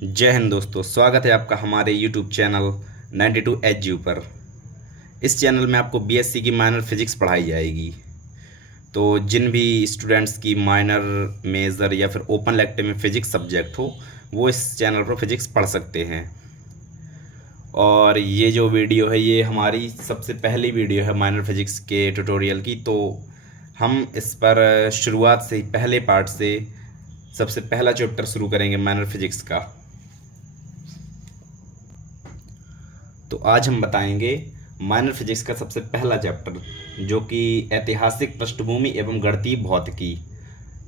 जय हिंद दोस्तों, स्वागत है आपका हमारे YouTube चैनल 92HU पर। इस चैनल में आपको बीएससी की माइनर फिजिक्स पढ़ाई जाएगी। तो जिन भी स्टूडेंट्स की माइनर, मेजर या फिर ओपन इलेक्टिव में फिजिक्स सब्जेक्ट हो, वो इस चैनल पर फिजिक्स पढ़ सकते हैं। और ये जो वीडियो है, ये हमारी सबसे पहली वीडियो है माइनर फिजिक्स के ट्यूटोरियल की। तो हम इस पर शुरुआत से ही पहले पार्ट से सबसे पहला चैप्टर शुरू करेंगे माइनर फिजिक्स का। तो आज हम बताएंगे माइनर फिजिक्स का सबसे पहला चैप्टर, जो कि ऐतिहासिक पृष्ठभूमि एवं गणितीय भौतिकी,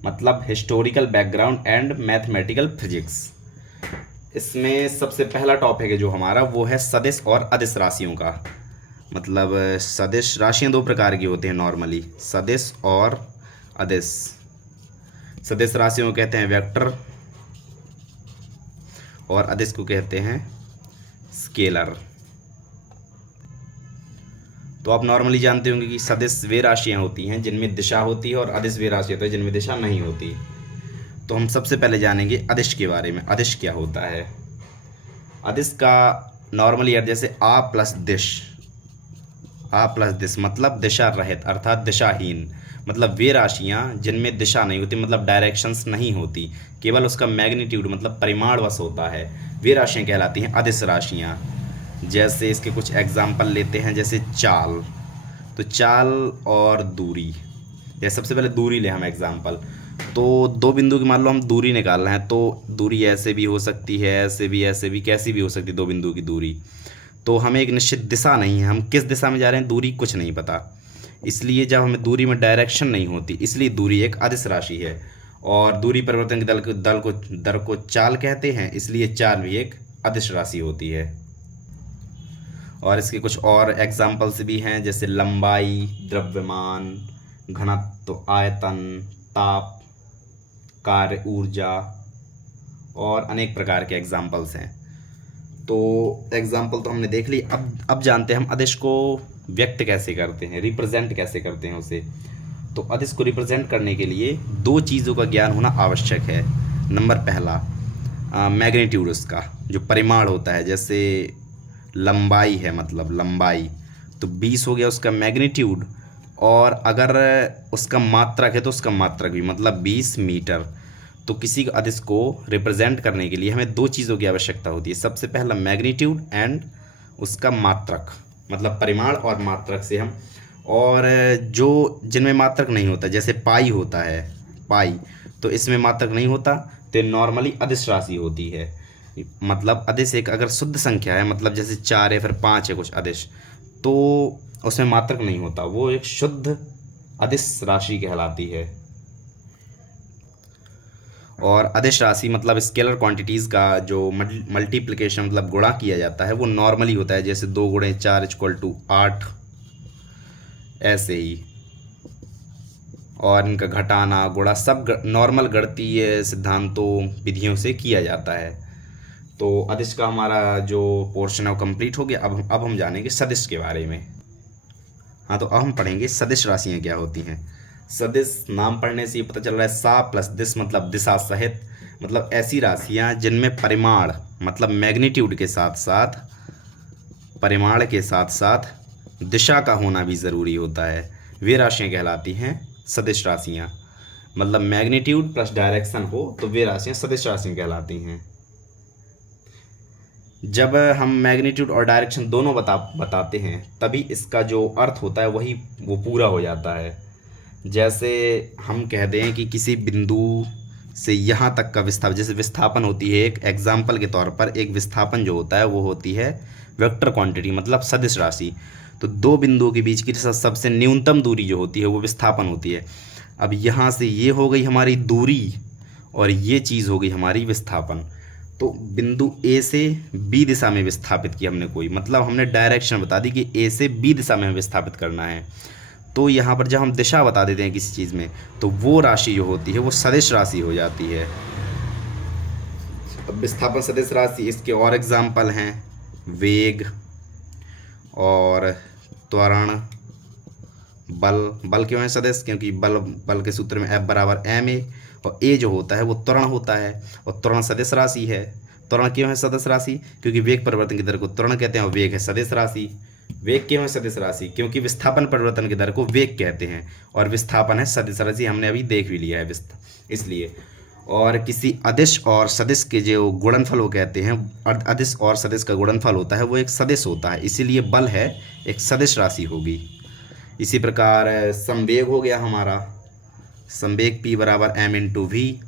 मतलब historical background and mathematical physics. इसमें सबसे पहला टॉपिक है जो हमारा, वो है सदिश और अदिश राशियों का। मतलब सदिश राशियां दो प्रकार की होती हैं नॉर्मली, सदिश और अदिश। सदिश राशियों को कहते हैं वेक्टर और अदिश को कहते हैं स्केलर। तो आप नॉर्मली जानते होंगे कि सदिश वे राशियां होती हैं जिनमें दिशा होती है और अदिश वे राशि होती है जिनमें दिशा नहीं होती। तो हम सबसे पहले जानेंगे अदिश के बारे में। अदिश क्या होता है? अदिश का नॉर्मली अर्थ जैसे आ प्लस दिश मतलब दिशा रहित अर्थात दिशाहीन। मतलब वे राशियां जिनमें दिशा नहीं होती, मतलब डायरेक्शंस नहीं होती, केवल उसका मैग्नीट्यूड मतलब परिमाण बस होता है, वे राशियां कहलाती हैं अदिश राशियां। जैसे इसके कुछ एग्जाम्पल लेते हैं, जैसे चाल। तो चाल और दूरी, जैसे सबसे पहले दूरी ले हम एग्जाम्पल। तो दो बिंदु की मान लो हम दूरी निकाल रहे हैं, तो दूरी ऐसे भी हो सकती है, ऐसे भी कैसी भी हो सकती है दो बिंदु की दूरी। तो हमें एक निश्चित दिशा नहीं है, हम किस दिशा में जा रहे हैं दूरी कुछ नहीं पता। इसलिए जब हमें दूरी में डायरेक्शन नहीं होती, इसलिए दूरी एक अदिश राशि है। और दूरी परिवर्तन के दर को चाल कहते हैं, इसलिए चाल भी एक अदिश राशि होती है। और इसके कुछ और एग्जाम्पल्स भी हैं, जैसे लंबाई, द्रव्यमान, घनत्व, आयतन, ताप, कार्य, ऊर्जा और अनेक प्रकार के एग्जाम्पल्स हैं। तो एग्जाम्पल तो हमने देख ली। अब जानते हैं हम अदिश को व्यक्त कैसे करते हैं, रिप्रेजेंट कैसे करते हैं उसे। तो अदिश को रिप्रेजेंट करने के लिए दो चीज़ों का ज्ञान होना आवश्यक है। नंबर पहला मैग्नीट्यूड, उसका जो परिमाण होता है। जैसे लंबाई है, मतलब लंबाई तो 20 हो गया उसका मैग्नीट्यूड। और अगर उसका मात्रक है तो उसका मात्रक भी, मतलब 20 मीटर। तो किसी अदिश को रिप्रेजेंट करने के लिए हमें दो चीज़ों की आवश्यकता होती है। सबसे पहला मैग्नीट्यूड एंड उसका मात्रक, मतलब परिमाण और मात्रक से हम। और जो जिनमें मात्रक नहीं होता, जैसे पाई होता है, पाई तो इसमें मात्रक नहीं होता, तो नॉर्मली अदिश राशि होती है। मतलब अदिश एक अगर शुद्ध संख्या है, मतलब जैसे 4 या फिर 5 है कुछ अदिश, तो उसमें मात्रक नहीं होता, वो एक शुद्ध अदिश राशि कहलाती है। और अदिश राशि मतलब स्केलर क्वांटिटीज़ का जो मल्टीप्लिकेशन मतलब गुणा किया जाता है, वो नॉर्मली होता है। जैसे 2 गुणे 4 इक्वल टू 8, ऐसे ही। और इनका घटाना, गुणा सब नॉर्मल गणितीय सिद्धांतों, विधियों से किया जाता है। तो अदिश का हमारा जो पोर्शन है वो कंप्लीट हो गया। अब हम जानेंगे सदिश के बारे में। हाँ, तो अब हम पढ़ेंगे सदिश राशियाँ क्या होती हैं। सदिश नाम पढ़ने से ये पता चल रहा है, सा प्लस दिश मतलब दिशा सहित। मतलब ऐसी राशियाँ जिनमें परिमाण मतलब मैग्नीट्यूड के साथ साथ, परिमाण के साथ साथ दिशा का होना भी ज़रूरी होता है, वे राशियाँ कहलाती हैं सदिश राशियाँ। मतलब मैग्नीट्यूड प्लस डायरेक्शन हो तो वे राशियाँ सदिश राशियाँ कहलाती हैं। जब हम मैग्नीट्यूड और डायरेक्शन दोनों बताते हैं, तभी इसका जो अर्थ होता है वही वो पूरा हो जाता है। जैसे हम कह दें कि किसी बिंदु से यहाँ तक का विस्थापन, जैसे विस्थापन होती है एक एग्जाम्पल के तौर पर, एक विस्थापन जो होता है वो होती है वेक्टर क्वांटिटी मतलब सदिश राशि। तो दो बिंदुओं के बीच की सबसे न्यूनतम दूरी जो होती है वो विस्थापन होती है। अब यहाँ से ये हो गई हमारी दूरी और ये चीज़ हो गई हमारी विस्थापन। तो बिंदु ए से बी दिशा में विस्थापित किया हमने कोई, मतलब हमने डायरेक्शन बता दी कि ए से बी दिशा में विस्थापित करना है। तो यहाँ पर जब हम दिशा बता देते हैं किसी चीज़ में, तो वो राशि जो होती है वो सदिश राशि हो जाती है। अब विस्थापन सदिश राशि, इसके और एग्जाम्पल हैं वेग और त्वरण। बल क्यों है सदिश? क्योंकि बल के सूत्र में F बराबर ma, और a जो होता है वो त्वरण होता है, और त्वरण सदिश राशि है। त्वरण क्यों है सदिश राशि? क्योंकि वेग परिवर्तन की दर को त्वरण कहते हैं और वेग है सदिश राशि। वेग क्यों है सदिश राशि? क्योंकि विस्थापन परिवर्तन की दर को वेग कहते हैं और विस्थापन है सदिश राशि, हमने अभी देख भी लिया है इसलिए। और किसी अदिश और सदिश के जो गुणनफल वो कहते हैं, अदिश और सदिश का गुणनफल होता है वो एक सदिश होता है, इसीलिए बल है एक सदिश राशि होगी। इसी प्रकार संवेग हो गया हमारा, संवेग P बराबर m इंटू वी,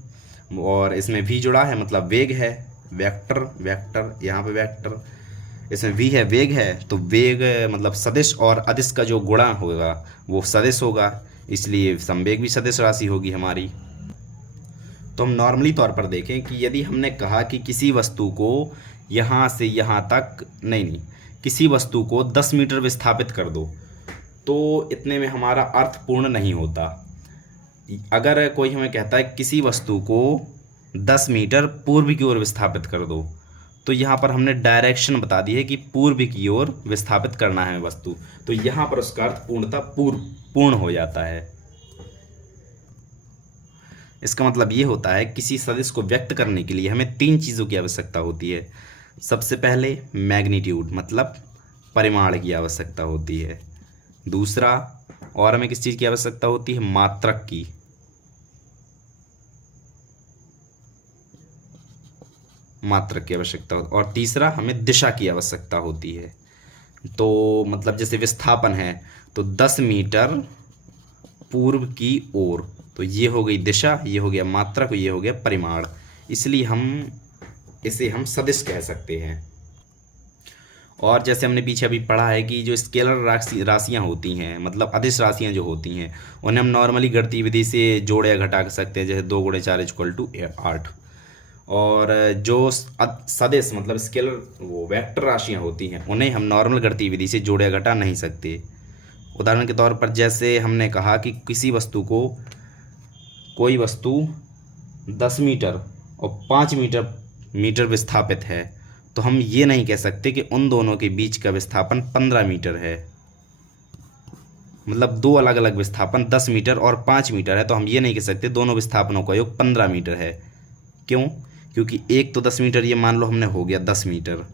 और इसमें v जुड़ा है मतलब वेग है, वेक्टर वेक्टर यहाँ पे वेक्टर, इसमें v है वेग है, तो वेग मतलब सदिश और अदिश का जो गुणा होगा वो सदिश होगा, इसलिए संवेग भी सदिश राशि होगी हमारी। तो हम नॉर्मली तौर पर देखें कि यदि हमने कहा कि किसी वस्तु को यहाँ से यहाँ तक नहीं किसी वस्तु को 10 मीटर विस्थापित कर दो, तो इतने में हमारा अर्थ पूर्ण नहीं होता। अगर कोई हमें कहता है किसी वस्तु को 10 मीटर पूर्व की ओर विस्थापित कर दो, तो यहाँ पर हमने डायरेक्शन बता दी है कि पूर्व की ओर विस्थापित करना है वस्तु, तो यहाँ पर उसका अर्थ पूर्णतः पूर्ण हो जाता है। इसका मतलब ये होता है किसी सदिश को व्यक्त करने के लिए हमें 3 चीज़ों की आवश्यकता होती है। सबसे पहले मैग्नीट्यूड मतलब परिमाण की आवश्यकता होती है। दूसरा, और हमें किस चीज़ की आवश्यकता होती है? मात्रक की। मात्रक की आवश्यकता होती है। और तीसरा, हमें दिशा की आवश्यकता होती है। तो मतलब जैसे विस्थापन है तो 10 मीटर पूर्व की ओर, तो ये हो गई दिशा, ये हो गया मात्रक, ये हो गया परिमाण, इसलिए इसे हम सदिश कह सकते हैं। और जैसे हमने पीछे अभी पढ़ा है कि जो स्केलर राशियाँ होती हैं मतलब अदिश राशियाँ जो होती हैं उन्हें हम नॉर्मली गणितीय विधि से जोड़ या घटा सकते हैं, जैसे 2 × 4 = 8। और जो सदिश मतलब स्केलर वो वेक्टर राशियाँ होती हैं उन्हें हम नॉर्मल गणितीय विधि से जोड़ या घटा नहीं सकते। उदाहरण के तौर पर जैसे हमने कहा कि किसी वस्तु को कोई वस्तु 10 मीटर और 5 मीटर विस्थापित है, तो हम ये नहीं कह सकते कि उन दोनों के बीच का विस्थापन 15 मीटर है। मतलब 2 अलग अलग विस्थापन 10 मीटर और 5 मीटर है, तो हम ये नहीं कह सकते दोनों विस्थापनों का योग 15 मीटर है। क्यों? क्योंकि एक तो 10 मीटर ये मान लो हमने हो गया 10 मीटर,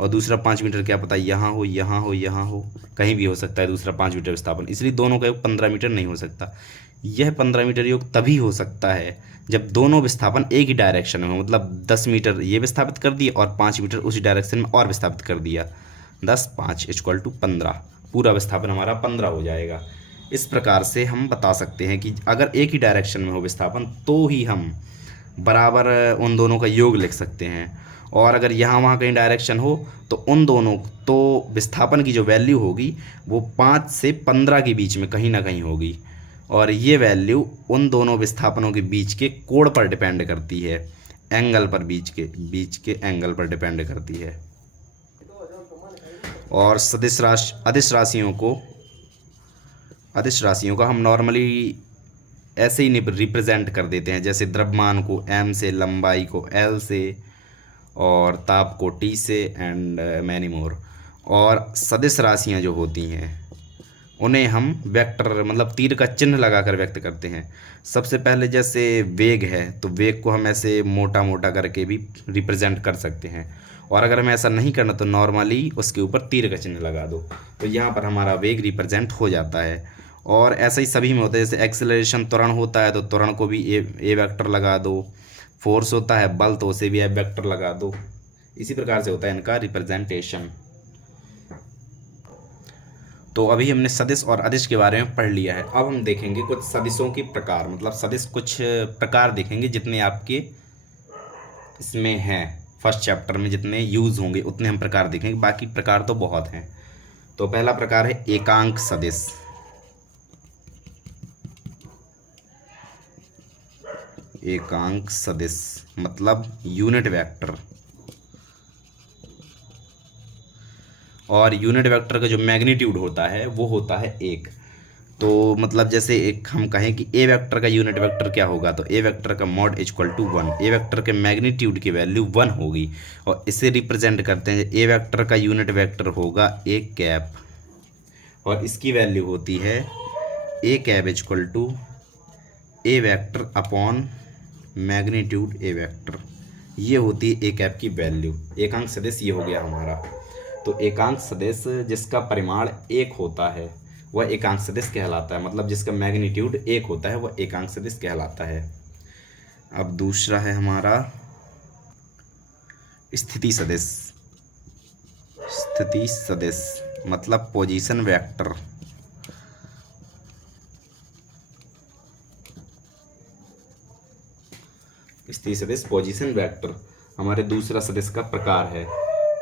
और दूसरा 5 मीटर क्या पता यहाँ हो यहाँ हो यहाँ हो, कहीं भी हो सकता है दूसरा 5 मीटर विस्थापन, इसलिए दोनों का योग 15 मीटर नहीं हो सकता। यह 15 मीटर योग तभी हो सकता है जब दोनों विस्थापन एक ही डायरेक्शन में हो, मतलब 10 मीटर ये विस्थापित कर दिए और 5 मीटर उसी डायरेक्शन में और विस्थापित कर दिया, 10 5 = 15, पूरा विस्थापन हमारा 15 हो जाएगा। इस प्रकार से हम बता सकते हैं कि अगर एक ही डायरेक्शन में हो विस्थापन तो ही हम बराबर उन दोनों का योग लिख सकते हैं, और अगर यहाँ वहाँ कहीं डायरेक्शन हो तो उन दोनों तो विस्थापन की जो वैल्यू होगी वो 5 से 15 के बीच में कहीं ना कहीं होगी, और ये वैल्यू उन दोनों विस्थापनों के बीच के कोण पर डिपेंड करती है, एंगल पर, बीच के एंगल पर डिपेंड करती है। और अदिश राशियों को हम नॉर्मली ऐसे ही रिप्रेजेंट कर देते हैं, जैसे द्रव्यमान को m से, लंबाई को l से, और ताप को T से, एंड मैनी मोर। और सदिश राशियाँ जो होती हैं उन्हें हम वेक्टर मतलब तीर का चिन्ह लगाकर व्यक्त करते हैं। सबसे पहले जैसे वेग है तो वेग को हम ऐसे मोटा मोटा करके भी रिप्रेजेंट कर सकते हैं, और अगर हमें ऐसा नहीं करना तो नॉर्मली उसके ऊपर तीर का चिन्ह लगा दो, तो यहाँ पर हमारा वेग रिप्रेजेंट हो जाता है। और ऐसा ही सभी में होता है, जैसे एक्सेलरेशन त्वरण होता है तो त्वरण को भी ए वेक्टर लगा दो, फोर्स होता है बल तो उसे भी ए वेक्टर लगा दो। इसी प्रकार से होता है इनका रिप्रेजेंटेशन। तो अभी हमने सदिश और अदिश के बारे में पढ़ लिया है। अब हम देखेंगे कुछ सदिशों के प्रकार, मतलब सदिश कुछ प्रकार देखेंगे जितने आपके इसमें हैं, फर्स्ट चैप्टर में जितने यूज़ होंगे उतने हम प्रकार देखेंगे, बाकी प्रकार तो बहुत हैं। तो पहला प्रकार है एकांक सदिश। एकांक सदिश मतलब यूनिट वेक्टर, और यूनिट वेक्टर का जो मैग्नीट्यूड होता है वो होता है 1। तो मतलब जैसे एक हम कहें कि ए वेक्टर का यूनिट वेक्टर क्या होगा, तो ए वेक्टर का mod = 1, ए वेक्टर के मैग्नीट्यूड की वैल्यू 1 होगी, और इसे रिप्रेजेंट करते हैं ए वेक्टर का यूनिट वेक्टर होगा ए कैप, और इसकी वैल्यू होती है A cap = A vector upon magnitude A vector, ये होती है ए कैप की वैल्यू। एकांक सदिश ये हो गया हमारा। तो एकांक सदिश जिसका परिमाण 1 होता है वह एकांक सदिश कहलाता है, मतलब जिसका मैग्नीट्यूड 1 होता है वह एकांक सदिश कहलाता है। अब दूसरा है हमारा स्थिति सदिश। स्थिति सदिश मतलब पोजीशन वेक्टर। स्थिति सदिश पोजीशन वेक्टर हमारे दूसरा सदिश का प्रकार है।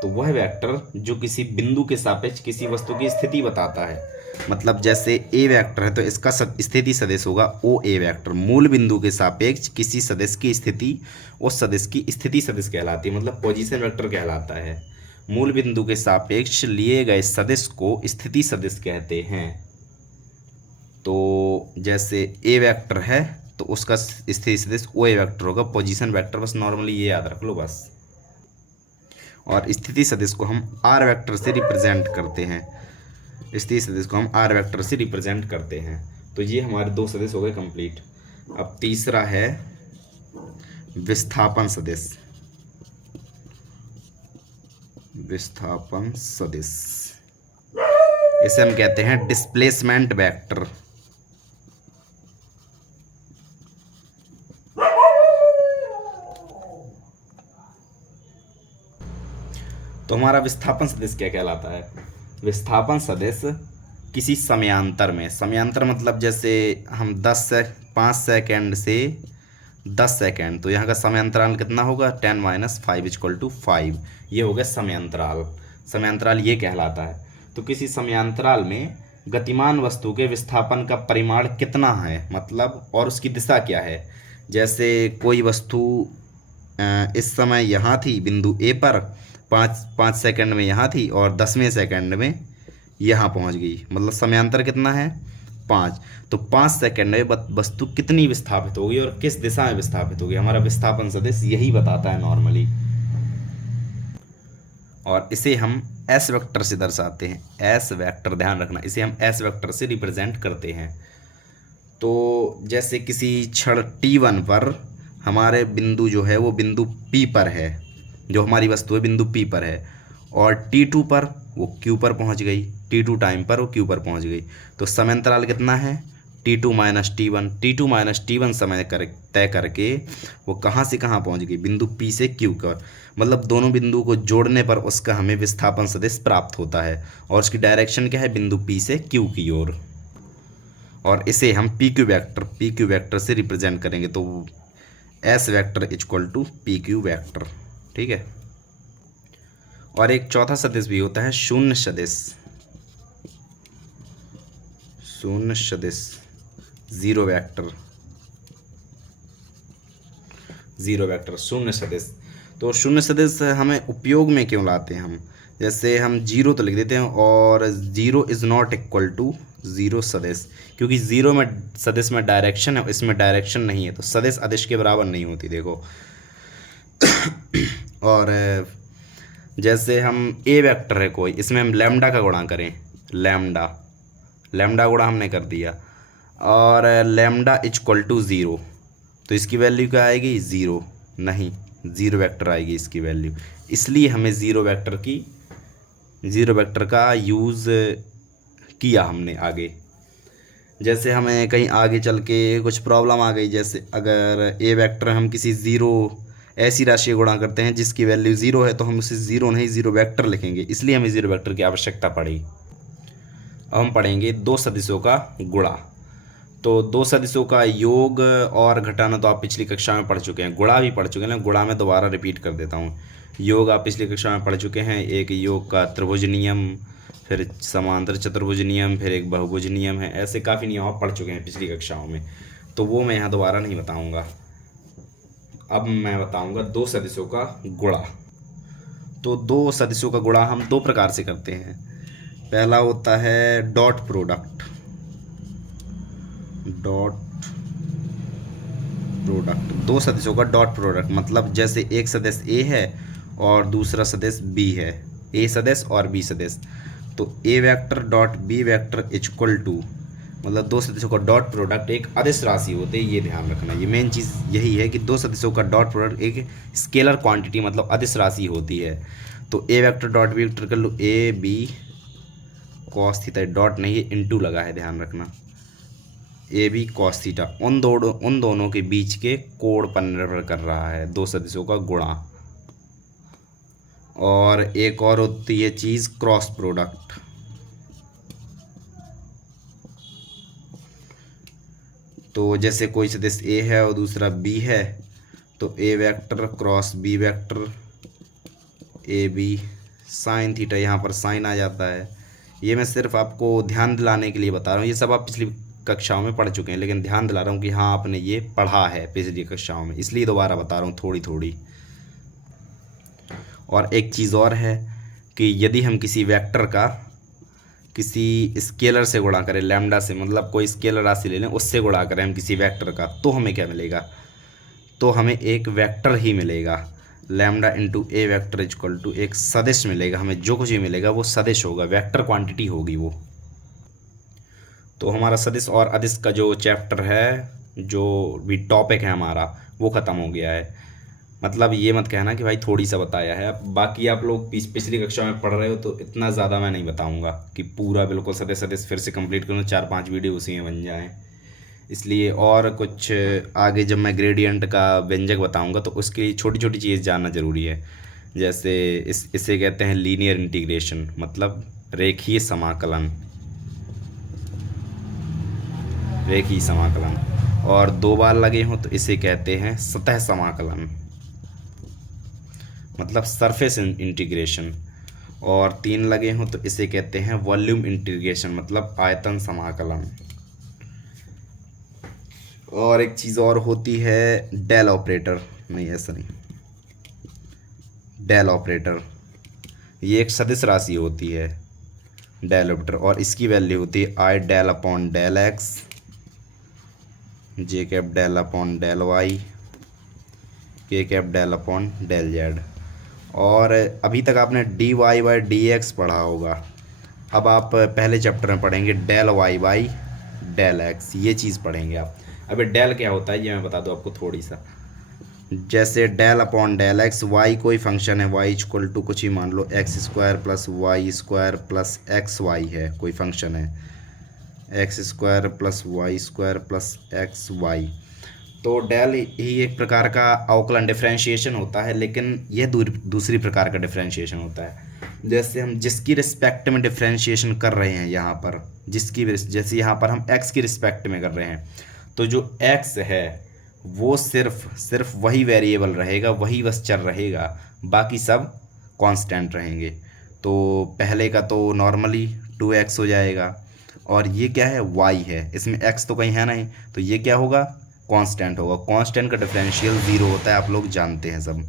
तो वह वेक्टर जो किसी बिंदु के सापेक्ष किसी वस्तु की स्थिति बताता है। मतलब जैसे ए वेक्टर है तो इसका स्थिति सदिश होगा ओ ए वेक्टर। मूल बिंदु के सापेक्ष किसी सदिश की स्थिति उस सदिश की स्थिति सदिश कहलाती है, मतलब पोजीशन वेक्टर कहलाता है। मूल बिंदु के सापेक्ष लिए गए सदिश को स्थिति सदिश कहते हैं। तो जैसे ए वेक्टर है तो उसका स्थिति सदिश ओ ए वेक्टर होगा, पोजीशन वेक्टर। बस नॉर्मली ये याद रख लो बस। और स्थिति सदिश को हम आर वेक्टर से रिप्रेजेंट करते हैं। स्थिति सदिश को हम आर वेक्टर से रिप्रेजेंट करते हैं। तो ये हमारे 2 सदिश हो गए कंप्लीट। अब तीसरा है विस्थापन सदिश। विस्थापन सदिश इसे हम कहते हैं डिस्प्लेसमेंट वेक्टर। तो हमारा विस्थापन सदिश क्या कहलाता है? विस्थापन सदिश किसी समयांतर में, समयांतर मतलब जैसे हम 5 सेकेंड से 10 सेकेंड, तो यहाँ का समयांतराल कितना होगा 10 - 5 = 5। ये हो गया समयांतराल। समयांतराल ये कहलाता है। तो किसी समयांतराल में गतिमान वस्तु के विस्थापन का परिमाण कितना है, मतलब और उसकी दिशा क्या है। जैसे कोई वस्तु इस समय यहाँ थी बिंदु ए पर, 5 सेकंड में यहाँ थी और 10वें सेकंड में यहाँ पहुँच गई, मतलब समयांतर कितना है 5। तो 5 सेकंड में वस्तु कितनी विस्थापित होगी और किस दिशा में विस्थापित होगी, हमारा विस्थापन सदिश यही बताता है नॉर्मली। और इसे हम एस वेक्टर से दर्शाते हैं। एस वेक्टर, ध्यान रखना, इसे हम एस वेक्टर से रिप्रेजेंट करते हैं। तो जैसे किसी क्षण t1 पर हमारे बिंदु जो है वो बिंदु P पर है, जो हमारी वस्तु है बिंदु P पर है, और t2 पर वो Q पर पहुंच गई, t2 टाइम पर वो Q पर पहुंच गई। तो समयांतराल कितना है t2 - t1। t2 - t1 समय तय करके वो कहाँ से कहाँ पहुंच गई, बिंदु P से Q पर। मतलब दोनों बिंदु को जोड़ने पर उसका हमें विस्थापन सदिश प्राप्त होता है, और उसकी डायरेक्शन क्या है बिंदु P से Q की ओर। और इसे हम PQ वेक्टर से रिप्रेजेंट करेंगे। तो S वेक्टर = PQ वेक्टर, ठीक है। और एक चौथा सदिश भी होता है शून्य सदिश। शून्य सदिश, जीरो वेक्टर शून्य सदिश। तो शून्य सदिश हमें उपयोग में क्यों लाते हैं हम? जैसे हम 0 तो लिख देते हैं, और 0 = जीरो सदिश, क्योंकि 0 में सदिश में डायरेक्शन है, इसमें डायरेक्शन नहीं है, तो सदिश अदिश के बराबर नहीं होती, देखो। और जैसे हम ए वेक्टर है कोई, इसमें हम लैम्डा का गुणा करें, लैम्डा गुणा हमने कर दिया, और लैम्डा = 0, तो इसकी वैल्यू क्या आएगी 0 नहीं, जीरो वेक्टर आएगी इसकी वैल्यू। इसलिए हमें जीरो वेक्टर का यूज़ किया हमने आगे। जैसे हमें कहीं आगे चल के कुछ प्रॉब्लम आ गई, जैसे अगर ए वेक्टर हम किसी ज़ीरो ऐसी राशि गुणा करते हैं जिसकी वैल्यू 0 है, तो हम उसे 0 नहीं जीरो वेक्टर लिखेंगे, इसलिए हमें जीरो वेक्टर की आवश्यकता पड़ी। अब हम पढ़ेंगे 2 सदिशों का गुणा। तो 2 सदिशों का योग और घटाना तो आप पिछली कक्षा में पढ़ चुके हैं, गुणा भी पढ़ चुके हैं, गुणा में दोबारा रिपीट कर देता हूँ। योग आप पिछली कक्षा में पढ़ चुके हैं, एक योग का त्रिभुज नियम, फिर समांतर चतुर्भुज नियम, फिर एक बहुभुज नियम है, ऐसे काफ़ी नियम आप पढ़ चुके हैं पिछली कक्षाओं में, तो वो मैं यहाँ दोबारा नहीं बताऊँगा। अब मैं बताऊँगा 2 सदिशों का गुणा। तो 2 सदिशों का गुणा हम 2 प्रकार से करते हैं। पहला होता है डॉट प्रोडक्ट। 2 सदिशों का डॉट प्रोडक्ट, मतलब जैसे एक सदिश ए है और दूसरा सदिश बी है, ए सदिश और बी सदिश, तो A vector dot B vector = मतलब दो सदिशों का डॉट प्रोडक्ट एक अदिश राशि होते हैं, ये ध्यान रखना। ये मेन चीज़ यही है कि दो सदिशों का डॉट प्रोडक्ट एक स्केलर क्वांटिटी मतलब अदिश राशि होती है। तो A vector dot B vector कर लो, A B cos theta, dot नहीं है इनटू लगा है, ध्यान रखना। ए बी कॉस थीटा उन दोनों के बीच के कोण पर निर्भर कर रहा है, दो सदिशों का गुणा। और एक और होती है चीज़ क्रॉस प्रोडक्ट। तो जैसे कोई सदिश ए है और दूसरा बी है, तो A vector cross B vector, A B sine theta, यहाँ पर साइन आ जाता है। ये मैं सिर्फ आपको ध्यान दिलाने के लिए बता रहा हूँ, ये सब आप पिछली कक्षाओं में पढ़ चुके हैं, लेकिन ध्यान दिला रहा हूँ कि हाँ आपने ये पढ़ा है पिछली कक्षाओं में, इसलिए दोबारा बता रहा हूँ थोड़ी थोड़ी। और एक चीज़ और है कि यदि हम किसी वेक्टर का किसी स्केलर से गुणा करें, लैम्डा से, मतलब कोई स्केलर राशि ले लें उससे गुणा करें हम किसी वेक्टर का, तो हमें क्या मिलेगा? तो हमें एक वेक्टर ही मिलेगा, lambda into a vector equal to एक सदिश मिलेगा हमें। जो कुछ भी मिलेगा वो सदिश होगा, वेक्टर क्वांटिटी होगी वो। तो हमारा सदिश और अदिश का जो चैप्टर है, जो भी टॉपिक है हमारा, वो ख़त्म हो गया है। मतलब ये मत कहना कि भाई थोड़ी सा बताया है, अब बाकी आप लोग पिछली कक्षा में पढ़ रहे हो तो इतना ज़्यादा मैं नहीं बताऊंगा कि पूरा बिल्कुल सदिश सदिश फिर से कंप्लीट करूँ, 4-5 वीडियो उसी में बन जाएँ। इसलिए और कुछ आगे जब मैं ग्रेडियंट का व्यंजक बताऊंगा तो उसके लिए छोटी छोटी चीज़ जानना ज़रूरी है। जैसे इसे कहते हैं लीनियर इंटीग्रेशन, मतलब रेखीय समाकलन, रेखीय समाकलन। और 2 बार लगे हों तो इसे कहते हैं सतह समाकलन, मतलब सरफेस इंटीग्रेशन। और 3 लगे हों तो इसे कहते हैं वॉल्यूम इंटीग्रेशन, मतलब आयतन समाकलन। और एक चीज़ और होती है डेल ऑपरेटर, नहीं ऐसा नहीं, डेल ऑपरेटर, ये एक सदिश राशि होती है डेल ऑपरेटर, और इसकी वैल्यू होती है I del upon del X, J cap del upon del Y, K cap del upon del Z. और अभी तक आपने D Y by D X पढ़ा होगा, अब आप पहले चैप्टर में पढ़ेंगे del Y by del X, ये चीज़ पढ़ेंगे आप। अबे डेल क्या होता है ये मैं बता दूं आपको थोड़ी सा। जैसे del upon del X, Y कोई फंक्शन है, वाई इक्वल टू कुछ ही मान लो X square plus Y square plus X Y है, कोई फंक्शन है X square plus Y square plus X Y. तो डेल ही एक प्रकार का अवकलन डिफरेंशिएशन होता है, लेकिन यह दूसरी प्रकार का डिफरेंशिएशन होता है। जैसे हम जिसकी रिस्पेक्ट में डिफरेंशिएशन कर रहे हैं यहाँ पर, जैसे यहाँ पर हम x की रिस्पेक्ट में कर रहे हैं, तो जो x है वो सिर्फ वही वेरिएबल रहेगा, वही बस चर रहेगा, बाकी सब कांस्टेंट रहेंगे। तो पहले का तो नॉर्मली 2x हो जाएगा, और ये क्या है y है, इसमें x तो कहीं है नहीं, तो ये क्या होगा? कांस्टेंट होगा। कांस्टेंट का डिफरेंशियल 0 होता है, आप लोग जानते हैं सब।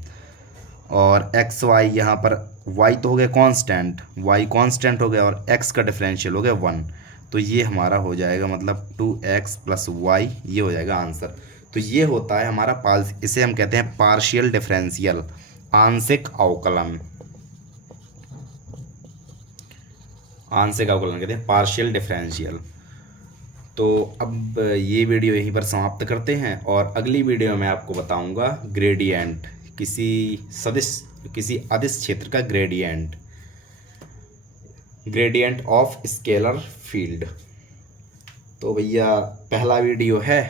और एक्स वाई, यहाँ पर y तो हो गया कांस्टेंट, y कांस्टेंट हो गया, और x का डिफरेंशियल हो गया 1, तो ये हमारा हो जाएगा मतलब 2x प्लस वाई, ये हो जाएगा आंसर। तो ये होता है हमारा इसे हम कहते हैं पार्शियल डिफरेंशियल, आंशिक अवकलन, आंशिक अवकलन कहते हैं पार्शियल डिफरेंशियल। तो अब ये वीडियो यहीं पर समाप्त करते हैं, और अगली वीडियो में आपको बताऊंगा ग्रेडियंट, किसी अदिश क्षेत्र का ग्रेडियंट ऑफ स्केलर फील्ड। तो भैया पहला वीडियो है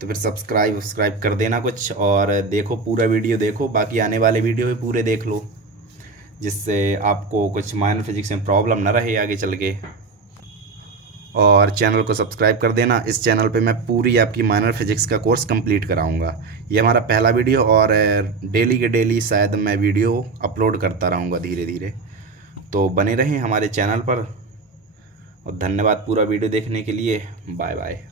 तो फिर सब्सक्राइब कर देना कुछ, और देखो पूरा वीडियो देखो, बाकी आने वाले वीडियो भी पूरे देख लो, जिससे आपको कुछ माइनर फिजिक्स में प्रॉब्लम ना रहे आगे चल के। और चैनल को सब्सक्राइब कर देना, इस चैनल पे मैं पूरी आपकी माइनर फिजिक्स का कोर्स कंप्लीट कराऊंगा। ये हमारा पहला वीडियो, और डेली के डेली शायद मैं वीडियो अपलोड करता रहूँगा धीरे धीरे, तो बने रहें हमारे चैनल पर। और धन्यवाद पूरा वीडियो देखने के लिए, बाय बाय।